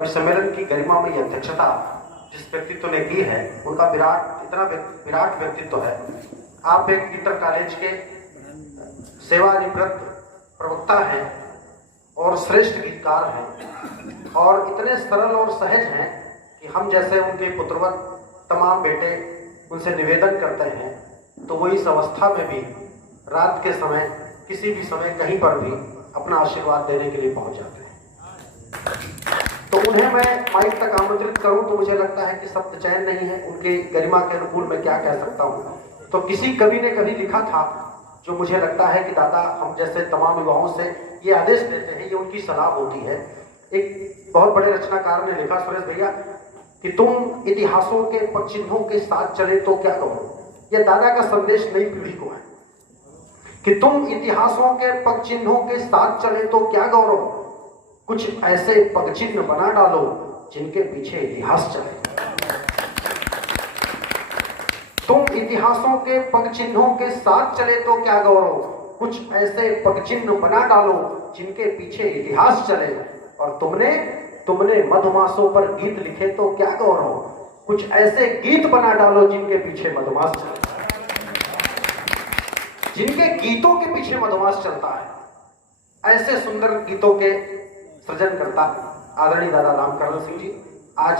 सम्मेलन की गरिमा में अध्यक्षता जिस व्यक्तित्व ने की है उनका इतना विराट व्यक्तित्व है। आप एक इंटर कॉलेज के सेवानिवृत्त प्रवक्ता हैं और श्रेष्ठ गीतकार हैं और इतने सरल और सहज हैं कि हम जैसे उनके पुत्रवत तमाम बेटे उनसे निवेदन करते हैं तो वो इस अवस्था में भी रात के समय किसी भी समय कहीं पर भी अपना आशीर्वाद देने के लिए पहुंच जाते हैं। तो उन्हें मैं माइक तक आमंत्रित करूं तो मुझे लगता है कि शब्द चयन नहीं है। उनके गरिमा के अनुकूल मैं क्या कह सकता हूं। तो किसी कवि ने कभी लिखा था जो मुझे लगता है कि दादा हम जैसे तमाम युवाओं से ये आदेश देते हैं, ये उनकी सलाह होती है। एक बहुत बड़े रचनाकार ने लिखा, सुरेश भैया, कि तुम इतिहासों के पगचिन्हों के साथ चले तो क्या कहो। यह दादा का संदेश नई पीढ़ी को है कि तुम इतिहासों के पगचिन्हों के साथ चले तो क्या गौरव, कुछ ऐसे पगचिन्ह बना डालो जिनके पीछे इतिहास चले। तुम इतिहासों के पगचिन्हों के साथ चले तो क्या गौरव, कुछ ऐसे पगचिन्ह बना डालो जिनके पीछे इतिहास चले। और तुमने मधुमासों पर गीत लिखे तो क्या गौरव, कुछ ऐसे गीत बना डालो जिनके पीछे मधुमास चले। जिनके गीतों के पीछे मधुमास चलता है, ऐसे सुंदर गीतों के सृजन करता आदरणीय दादा रामकरण सिंह जी, आज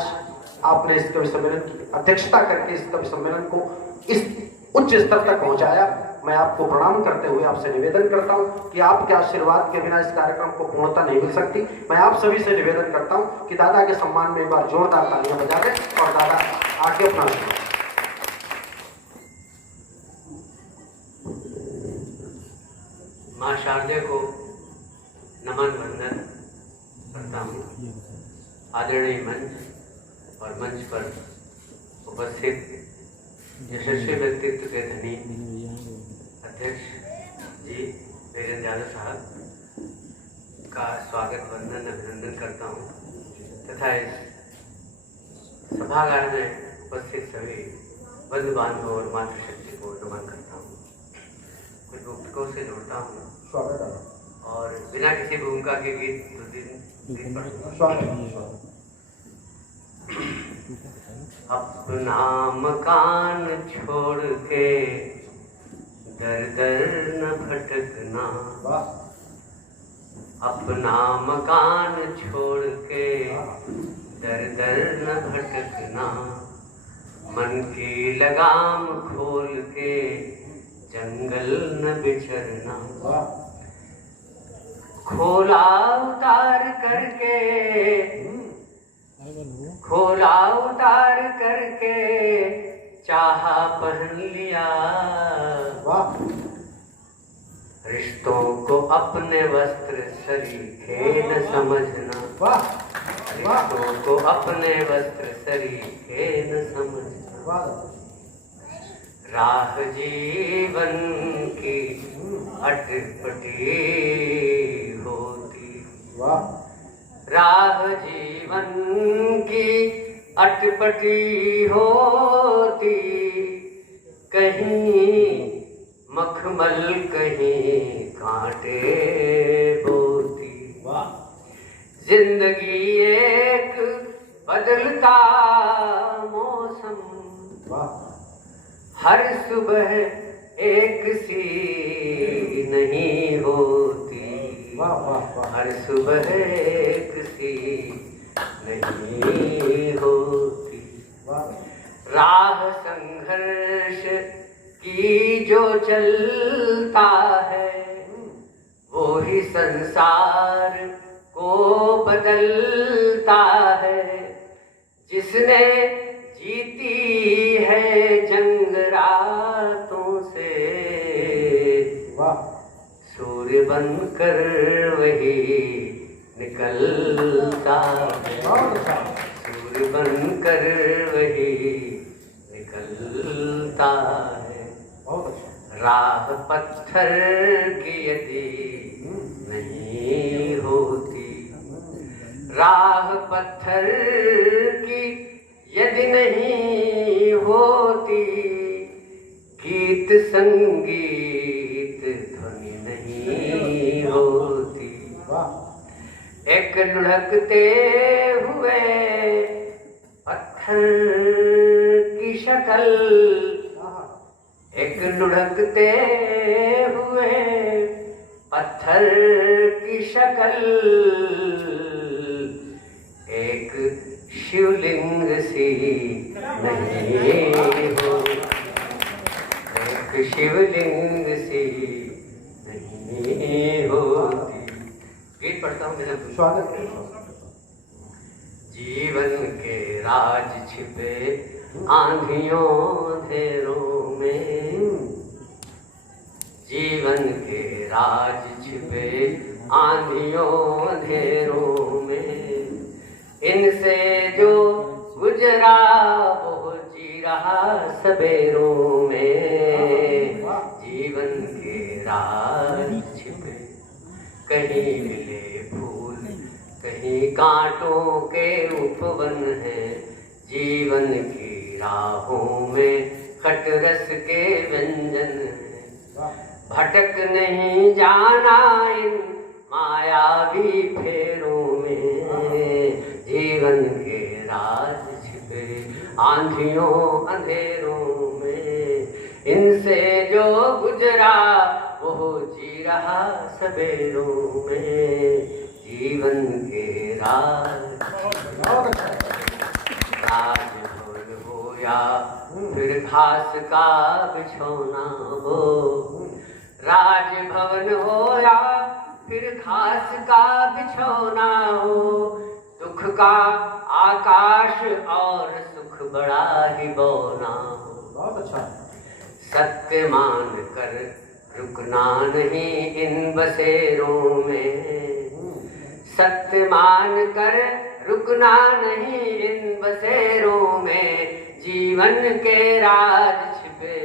आपने इस कवि सम्मेलन की अध्यक्षता करके इस कवि सम्मेलन को इस उच्च स्तर तक पहुंचाया। मैं आपको प्रणाम करते हुए आपसे निवेदन करता हूं कि आपके आशीर्वाद के बिना इस कार्यक्रम को पूर्णता नहीं मिल सकती। मैं आप सभी से निवेदन करता हूं कि दादा के सम्मान में एक बार जोरदार तालियां बजा दें और दादा आगे अपना मां शारदे को नमन वंदन करता हूँ। आदरणीय मंच और मंच पर उपस्थित यशस्वी व्यक्तित्व के धनी अध्यक्ष जी वीरेंद्र यादव साहब का स्वागत वंदन अभिनंदन करता हूँ तथा इस सभागार में उपस्थित सभी बंधु बांधवों और मातृशक्ति को नमन करता हूँ। कुछ पुस्तकों से जोड़ता हूँ और बिना किसी भूमिका के गीत अपना मकान छोड़ के दर दर न भटकना, अपना मकान छोड़ के दर दर न भटकना, मन की लगाम खोल के जंगल न बिछड़ना, खोला उतार करके चाहा पहन लिया, रिश्तों को अपने वस्त्र सरीखे न समझना, रिश्तों को अपने वस्त्र सरीखे न समझना, राह जीवन की अटपटी होती, राह जीवन की अटपटी होती, कहीं मखमल कहीं कांटे बोती, जिंदगी एक बदलता मौसम, हर सुबह एक सी नहीं होती, हर सुबह एक सी नहीं होती, राह संघर्ष की जो चलता है वो ही संसार को बदलता है, जिसने जीती है जंग रातों से, सूर्य बनकर वही निकलता है, सूर्य बनकर वही निकलता है, राह पत्थर की यदि नहीं होती, राह पत्थर की यदि नहीं होती, गीत संगीत ध्वनि नहीं होती, एक लुढ़कते हुए पत्थर की शक्ल, एक लुढ़कते हुए पत्थर की शक्ल, एक शिवलिंग सी नहीं हो, एक शिवलिंग सी नहीं होती। गीत पढ़ता हूँ मेरा स्वागत है। जीवन के राज छिपे आंधियों अंधेरों में, जीवन के राज छिपे आंधियों अंधेरों में, इनसे जो गुजरा वो जी रहा सबेरों में। जीवन के राज छिपे, कहीं मिले फूल कहीं कांटों के उपवन है, जीवन की राहों में खटरस के व्यंजन है। भटक नहीं जाना इन मायावी फेरों में, जीवन के राज छिपे आंधियों अंधेरों में, इनसे जो गुजरा वो जी रहा सबेरों में। जीवन के राज राजभवन हो या फिर घास का बिछौना हो, राजभवन हो या फिर घास का बिछौना हो, दुख का आकाश और सुख बड़ा ही बौना हो। बहुत अच्छा। सत्य मान कर रुकना नहीं इन बसेरों में, सत्य मान कर रुकना नहीं इन बसेरों में, जीवन के राज छिपे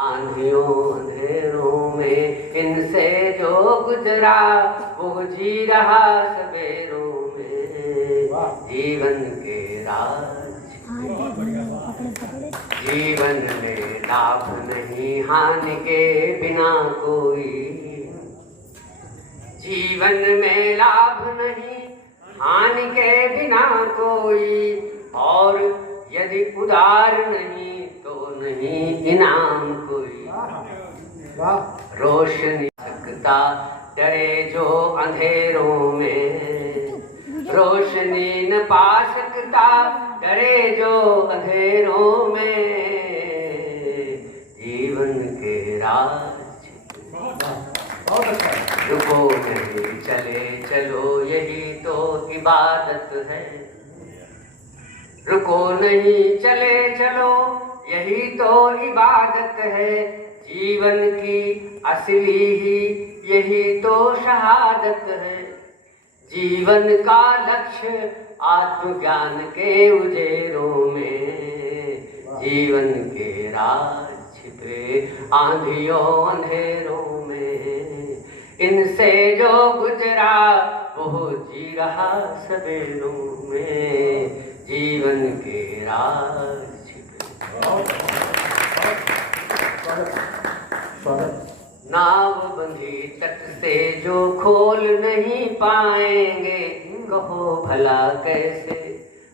आंधियों अंधेरों में, इनसे जो गुजरा वो जी रहा सबेरों में। जीवन के राज जीवन में लाभ नहीं हानि के बिना कोई, जीवन में लाभ नहीं हानि के बिना कोई, और यदि उदार नहीं तो नहीं इनाम कोई। रोशनी सकता डरे जो अंधेरों में, रोशनी न पा सकता डरे जो अंधेरों में, जीवन के राज रुको नहीं चले चलो यही तो इबादत है, रुको नहीं चले चलो यही तो इबादत है, जीवन की असली ही यही तो शहादत है। जीवन का लक्ष्य आत्मज्ञान के उजेरों में, जीवन के राज छिपे आंधियों अंधेरों में, इनसे जो गुजरा वो जी रहा सबेरों में। जीवन के राज छिपे। नाव बंधी तट से जो खोल नहीं पाएंगे, कहो भला कैसे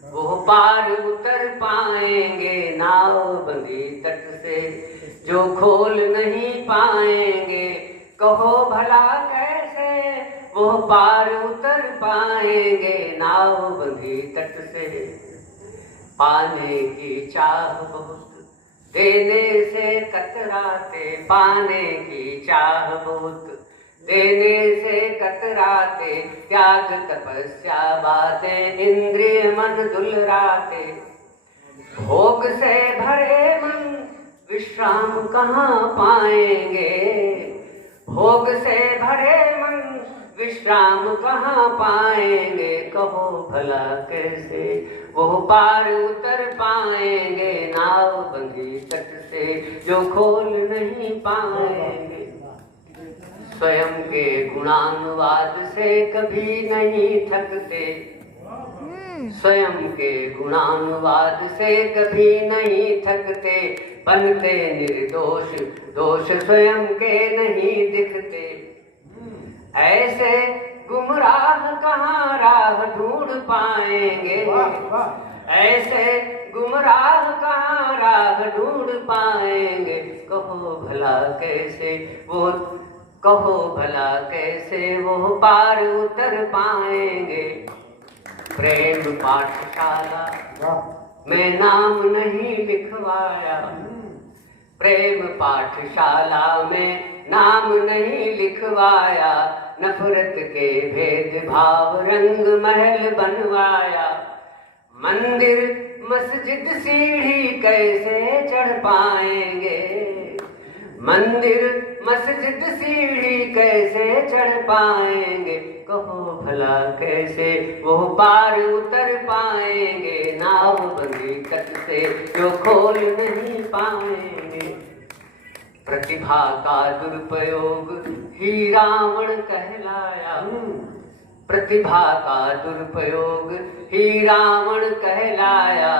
वो पार उतर पाएंगे। नाव बंधी तट से जो खोल नहीं पाएंगे, कहो भला कैसे वो पार उतर पाएंगे। नाव बंधी तट से पाने की चाह बहुत, देने से कतराते, पाने की चाह बहुत, देने से कतराते, त्याग तपस्या बातें इंद्रिय मन दुलराते। भोग से भरे मन विश्राम कहाँ पाएंगे, भोग से भरे मन विश्राम कहाँ पाएंगे। कहो भला कैसे वो पार उतर पाएंगे। नाव बंधी तट से जो खोल नहीं पाएंगे। स्वयं के गुणानुवाद से कभी नहीं थकते, स्वयं के गुणानुवाद से कभी नहीं थकते। बनते निर्दोष, दोष स्वयं के नहीं दिखते। ऐसे गुमराह कहाँ राह ढूंढ पाएंगे, वाह वाह। ऐसे गुमराह कहाँ राह ढूंढ पाएंगे। कहो भला कैसे वो, कहो भला कैसे वो पार उतर पाएंगे। प्रेम पाठशाला में नाम नहीं लिखवाया, प्रेम पाठशाला में नाम नहीं लिखवाया। नफरत के भेदभाव रंग महल बनवाया। मंदिर मस्जिद सीढ़ी कैसे चढ़ पाएंगे, मंदिर मस्जिद सीढ़ी कैसे चढ़ पाएंगे। कहो भला कैसे वो पार उतर पाएंगे। नाव बंदी तट से जो खोल नहीं पाएंगे। प्रतिभा का दुरुपयोग ही रावण कहलाया, प्रतिभा का दुरुपयोग ही रावण कहलाया।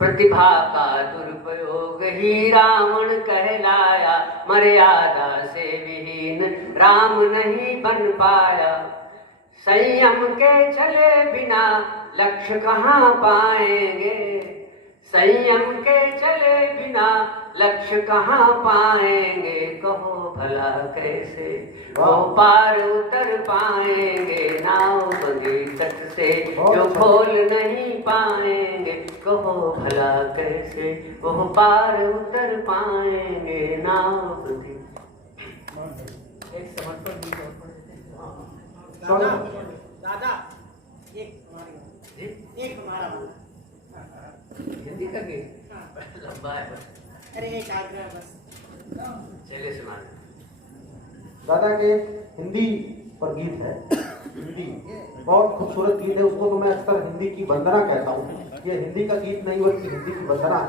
प्रतिभा का दुरुपयोग ही रावण कहलाया। मर्यादा से विहीन राम नहीं बन पाया। संयम के चले बिना लक्ष्य कहाँ पाएंगे, संयम के चले बिना लक्ष्य कहाँ पाएंगे। कहो भला कैसे वो पार उतर पाएंगे। नाव बंदी तट से जो खोल नहीं पाएंगे। कहो भला कैसे वो पार उतर पाएंगे। नाव बंदी एक समर्पण भी दादा दादा एक हमारा हिंदी का गीत लंबा है बस। अरे एक आग्रह बस चले सुना। दादा के हिंदी पर गीत है, हिंदी बहुत खूबसूरत गीत है। उसको तो मैं अक्सर हिंदी की वंदना कहता हूँ। ये हिंदी का गीत नहीं बल्कि हिंदी की वंदना है,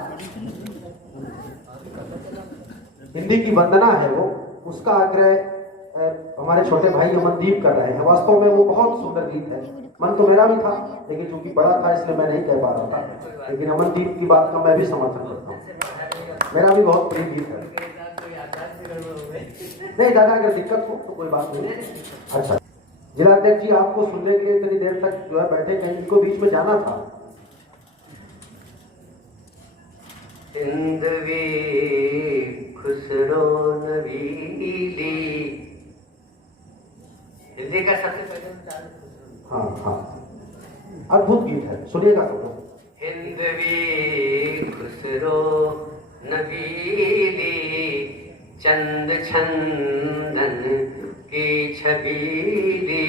हिंदी की वंदना है वो। उसका आग्रह हमारे छोटे भाई अमनदीप कर रहे हैं। वास्तव में वो बहुत सुंदर गीत है। मन तो मेरा भी था, लेकिन चूंकि बड़ा था इसलिए मैं नहीं कह पा रहा था। लेकिन अमनदीप की बात का मैं भी समर्थन करता हूँ। मेरा भी बहुत प्रिय गीत है। नहीं दादा, अगर दिक्कत हो तो कोई बात नहीं। अच्छा जिलाध्यक्ष जी, आपको सुनने के लिए इतनी देर तक जो है बैठे, कहीं इनको बीच में जाना था। हिंदवी खुसरो नवीली, हिंदी का सबसे पहले हाँ हाँ, अद्भुत गीत है, सुनिएगा तो। हिंदवी खुसरो नवीली, चंद छंदन की छबीली।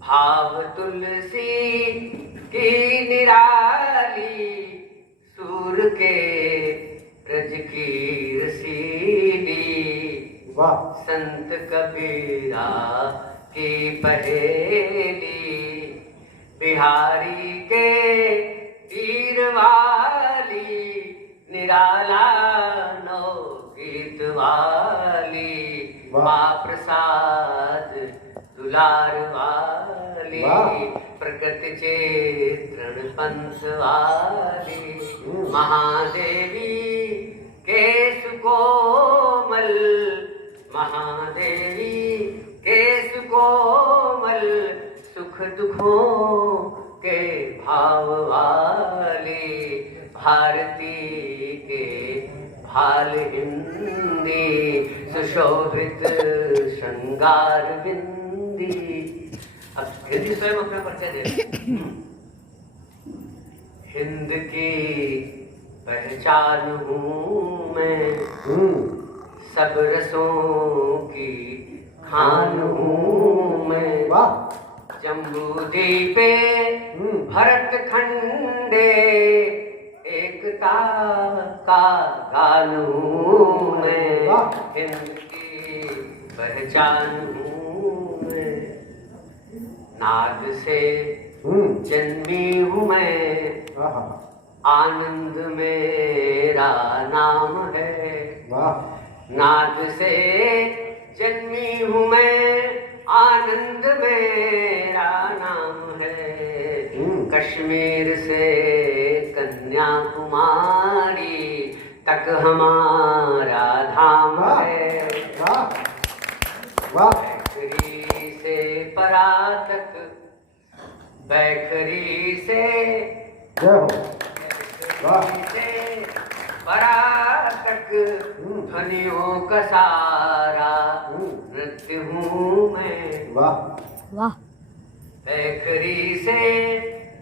भाव तुलसी की निराली, सूर के ब्रज की रसीली। वाह। संत कबीरा की पहेली, बिहारी के तीर वाली। निराला नौ गीत वाली, माँ प्रसाद दुलार वाली। प्रकृति चेतन पंथ वाली, महादेवी केश कोमल। महादेवी केश कोमल, सुख दुखों के भाव वाली। भारती के भाल हिंदी, सुशोभित श्रृंगार बिंदी। अब हिंदी स्वयं अपना परिचय दे। हिंद की पहचान हूँ मैं, सब रसों की खान हूँ मैं। जम्बूद्वीपे भरत खंडे, एकता का गान हूँ मैं। हिंद की पहचान हूँ मैं, नाद से जन्मी हूँ मैं। आनंद मेरा नाम है, नाद से जन्मी हूँ मैं। आनंद मेरा नाम है। कश्मीर से कन्याकुमारी तक हमारा धाम है। वाह। परातक बैखरी से जय हो। वाह। से परातक ध्वनियों का सारा नृत्य हूँ मैं। वाह वाह। बैखरी से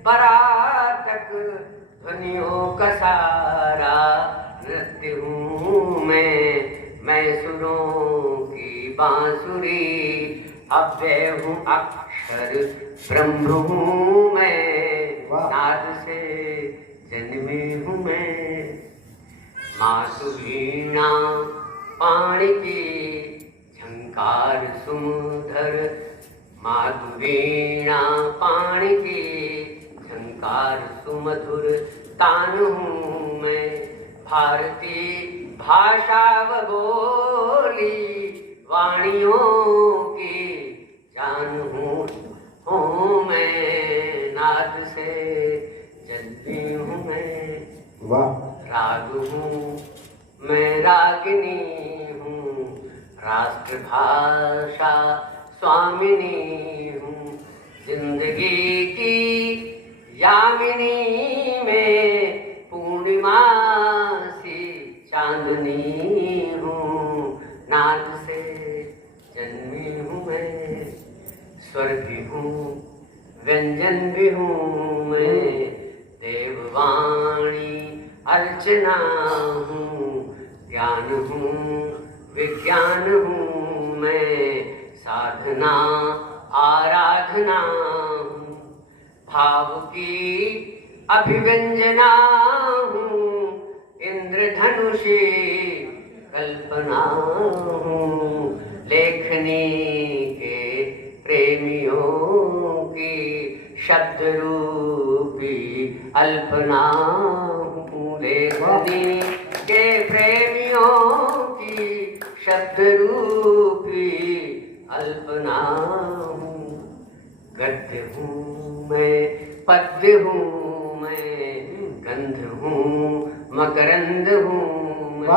परातक ध्वनियों का सारा नृत्य हूँ मैं सुरों की बांसुरी अव्यय हूँ अक्षर ब्रह्म हूँ मैं। वाह। नाद से जन्मी हूँ मैं। मातु वीणा पाणी की झंकार सुंदर मातु वीणा पाणी की झंकार सुमधुर तान हूँ मैं। भारतीय भाषा व बोली वाणियों की जान हूँ मैं। नाद से जलती हूँ मैं। वाह। राग हूँ मैं रागिनी हूँ। राष्ट्रभाषा स्वामिनी हूँ। जिंदगी की यामिनी में पूर्णिमा सी चांदनी हूँ। नाद से जन्मी हूँ मैं। स्वर भी हूँ व्यंजन भी हूँ मैं। देववाणी अर्चना हूँ। ज्ञान हूँ विज्ञान हूँ मैं। साधना आराधना हूँ। भाव की अभिव्यंजना हूँ। इंद्रधनुषी कल्पना हूँ। लेखनी के प्रेमियों की शब्द रूपी अल्पना हूँ। लेखनी के प्रेमियों की शब्द रूपी अल्पना हूँ। गद्य हूँ मैं पद्य हूँ मैं। गंध हूँ मकरंद हूँ मैं।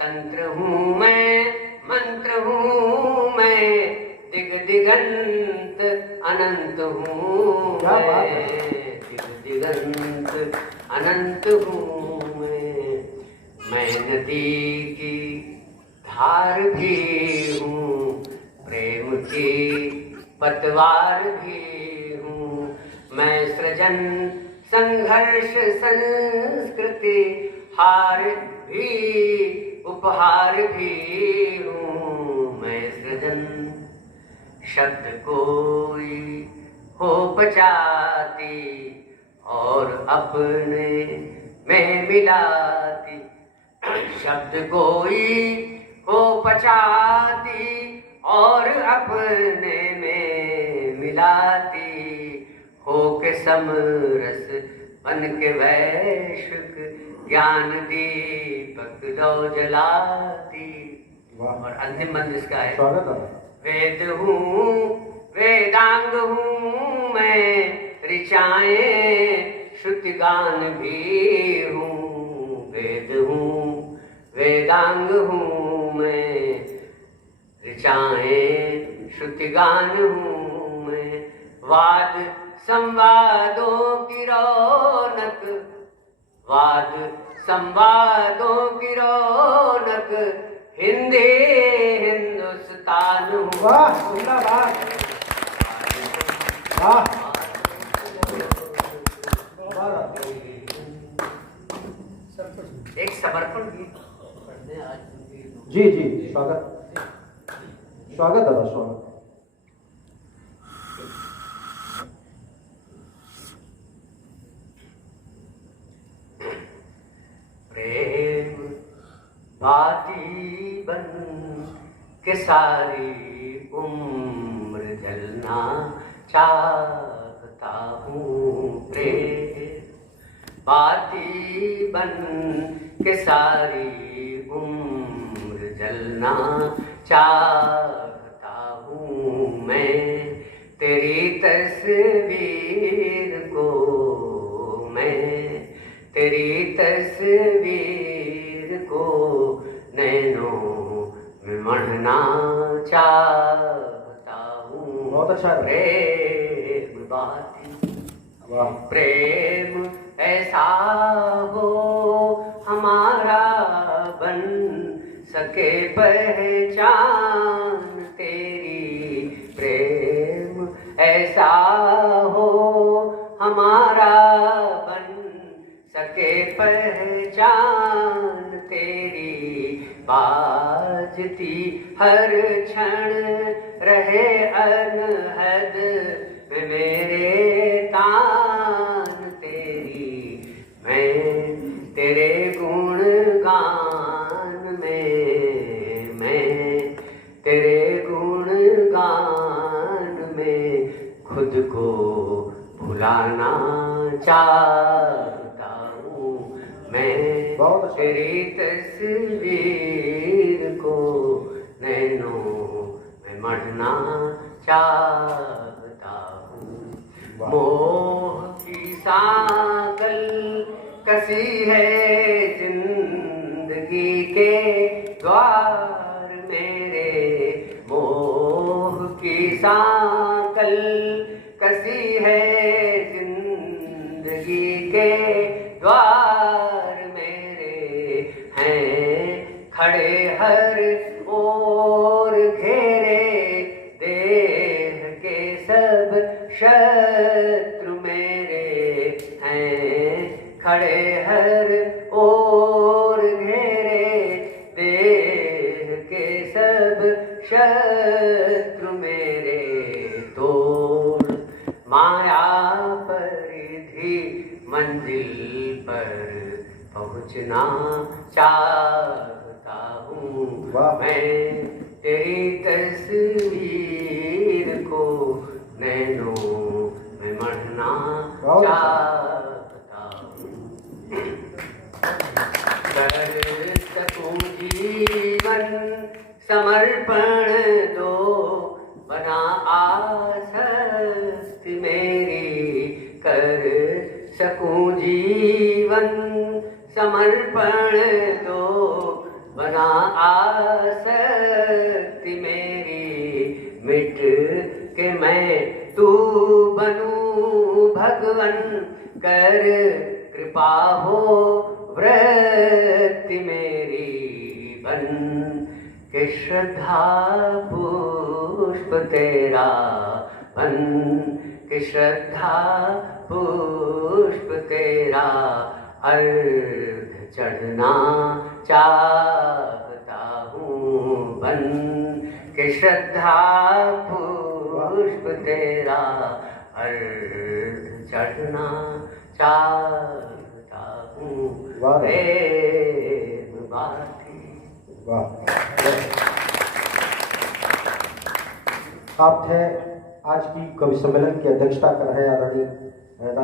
तंत्र हूँ मैं मंत्र हूँ मैं। दिग दिगंत अनंत हूँ मैं। दिग दिगंत अनंत हूँ मैं नदी की धार भी हूँ। प्रेम की पतवार भी हूँ मैं। सृजन संघर्ष संस्कृति हार भी उपहार भी हूँ मैं। सृजन शब्द कोई हो बचाती और अपने में मिलाती। शब्द कोई हो पचाती और अपने में मिलाती। हो के समरस बन के वैश्विक ज्ञान दीपक दो जलाती। और अंतिम बंद इसका है। स्वागत है। वेद हूँ वेदांग हूँ मैं। ऋचाएं श्रुति गान भी हूँ। वेद हूँ वेदांग हूँ मैं। ऋचाएं श्रुति गान हूँ मैं। वाद संवादों की रौनक वाद संवादों की रौनक हिंदी हिंदुस्तान हूँ। वाह जिंदाबाद। वाह। एक समर्पण गीत पढ़ते हैं आज। जी जी स्वागत स्वागत दादा स्वागत। प्रेम बाती बन के सारी उम्र जलना चाहता हूँ। प्रेम बाती बन के सारी उम्र जलना चाहता हूँ मैं। तेरी तस्वीर को मैं तेरी तस्वीर को नैनों में मढ़ना चाहता हूँ बहुत अच्छा है। प्रेम बाती वाह, प्रेम ऐसा हो हमारा बन सके पहचान तेरी। प्रेम ऐसा हो हमारा बन सके पहचान तेरी। बाजती हर क्षण रहे अनहद में मेरे तान तेरी। मैं तेरे गुणगान में, मैं तेरे गुणगान में खुद को भुलाना चाहता हूँ। मैं बहुत अच्छा। तेरी तस्वीर को नैनों में मढ़ना चाहता हूँ। वाह। मोह की सांकल कसी है जिंदगी के द्वार मेरे। मोह की सांकल कसी है जिंदगी के द्वार मेरे। हैं खड़े हर ओर घेरे देह के सब शत्रु मेरे। हैं खड़े हर ओर घेरे देह के सब शत्रु मेरे। तोड़ माया परिधि मंजिल पर पहुँचना चाहता हूँ। वाह। मैं तेरी तस्वीर को नैनों में मढ़ना वाह। चाहता हूँ। कर सकूं जीवन समर्पण दो बना आसक्त मेरी। कर सकूं जीवन समर्पण दो बना आसक्त मेरी। मिट के मैं तू बनूं भगवन कर कृपा हो वृत्ति मेरी। बन के श्रद्धा पुष्प तेरा, बन के श्रद्धा पुष्प तेरा अर्घ चढ़ना चाहता हूँ। बन के श्रद्धा पुष्प तेरा अर्घ चढ़ना चाहता हूँ। वाह। प्रेम बाती। वाह। आप थे आज की कवि सम्मेलन की अध्यक्षता कर रहे आदरणीय दादा